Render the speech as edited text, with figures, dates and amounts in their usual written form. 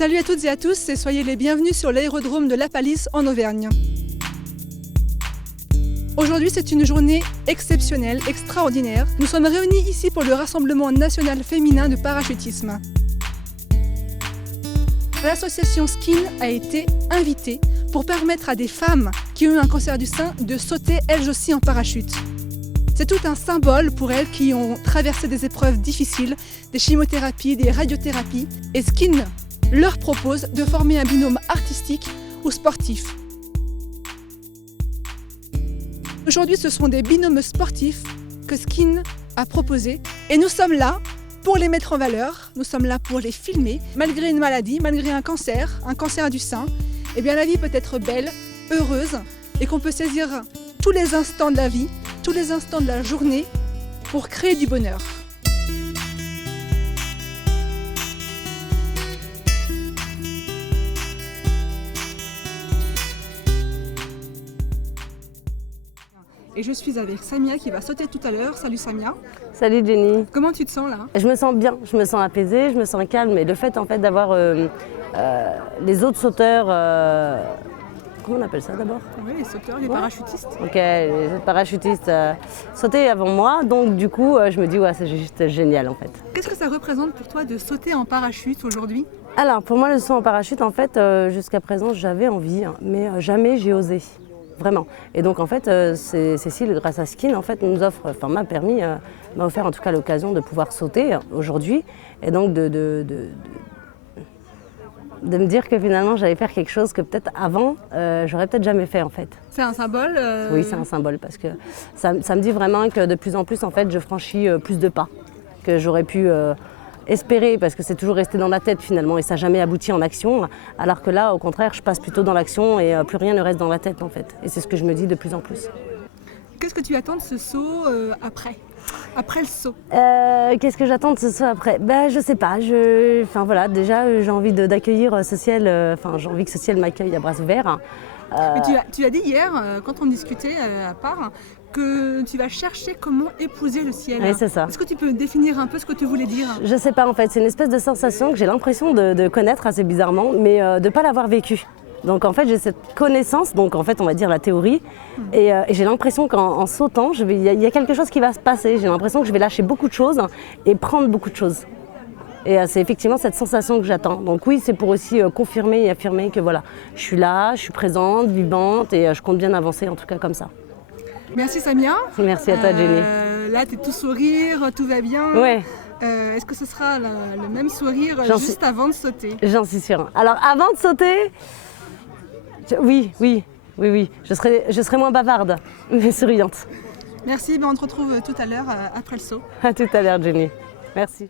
Salut à toutes et à tous et soyez les bienvenus sur l'aérodrome de La Palisse en Auvergne. Aujourd'hui, c'est une journée exceptionnelle, extraordinaire. Nous sommes réunis ici pour le Rassemblement national féminin de parachutisme. L'association Skin a été invitée pour permettre à des femmes qui ont eu un cancer du sein de sauter elles aussi en parachute. C'est tout un symbole pour elles qui ont traversé des épreuves difficiles, des chimiothérapies, des radiothérapies. Et Skin leur propose de former un binôme artistique ou sportif. Aujourd'hui, ce sont des binômes sportifs que Skin a proposés et nous sommes là pour les mettre en valeur, nous sommes là pour les filmer. Malgré une maladie, malgré un cancer du sein, eh bien la vie peut être belle, heureuse et qu'on peut saisir tous les instants de la vie, tous les instants de la journée pour créer du bonheur. Et je suis avec Samia qui va sauter tout à l'heure. Salut Samia. Salut Jenny. Comment tu te sens là? Je me sens bien, je me sens apaisée, je me sens calme. Et le fait en fait d'avoir les autres sauteurs, comment on appelle ça d'abord? Oui, les sauteurs, les parachutistes. Ok, les parachutistes sautaient avant moi. Donc du coup, je me dis ouais, c'est juste génial en fait. Qu'est-ce que ça représente pour toi de sauter en parachute aujourd'hui? Alors pour moi, le saut en parachute, en fait, jusqu'à présent, j'avais envie, mais jamais j'ai osé. Vraiment. Et donc en fait, Cécile, grâce à Skin, en fait, nous offre, enfin m'a offert en tout cas l'occasion de pouvoir sauter aujourd'hui, et donc de me dire que finalement j'allais faire quelque chose que peut-être avant, j'aurais peut-être jamais fait en fait. C'est un symbole Oui, c'est un symbole parce que ça me dit vraiment que de plus en plus en fait, je franchis plus de pas que j'aurais pu espérer, parce que c'est toujours resté dans la tête finalement et ça n'a jamais abouti en action, alors que là au contraire je passe plutôt dans l'action et plus rien ne reste dans la tête en fait, et c'est ce que je me dis de plus en plus. Qu'est-ce que tu attends de ce saut après le saut? Qu'est-ce que j'attends de ce saut après? Ben je sais pas, enfin voilà, déjà j'ai envie d'accueillir ce ciel, j'ai envie que ce ciel m'accueille à bras ouverts. Mais tu as dit hier, quand on discutait à part, que tu vas chercher comment épouser le ciel. Oui, c'est ça. Est-ce que tu peux définir un peu ce que tu voulais dire? Je sais pas en fait, c'est une espèce de sensation que j'ai l'impression de connaître assez bizarrement, mais de ne pas l'avoir vécue. Donc en fait j'ai cette connaissance, donc en fait on va dire la théorie, et j'ai l'impression qu'en sautant, il y a quelque chose qui va se passer. J'ai l'impression que je vais lâcher beaucoup de choses et prendre beaucoup de choses. Et c'est effectivement cette sensation que j'attends. Donc oui, c'est pour aussi confirmer et affirmer que voilà, je suis là, je suis présente, vivante, et je compte bien avancer en tout cas comme ça. Merci Samia. Merci à toi Jenny. Là tu es tout sourire, tout va bien. Ouais. Est-ce que ce sera le même sourire juste avant de sauter? J'en suis sûre. Alors avant de sauter, oui. Je serai moins bavarde, mais souriante. Merci, on te retrouve tout à l'heure après le saut. À tout à l'heure Jenny. Merci.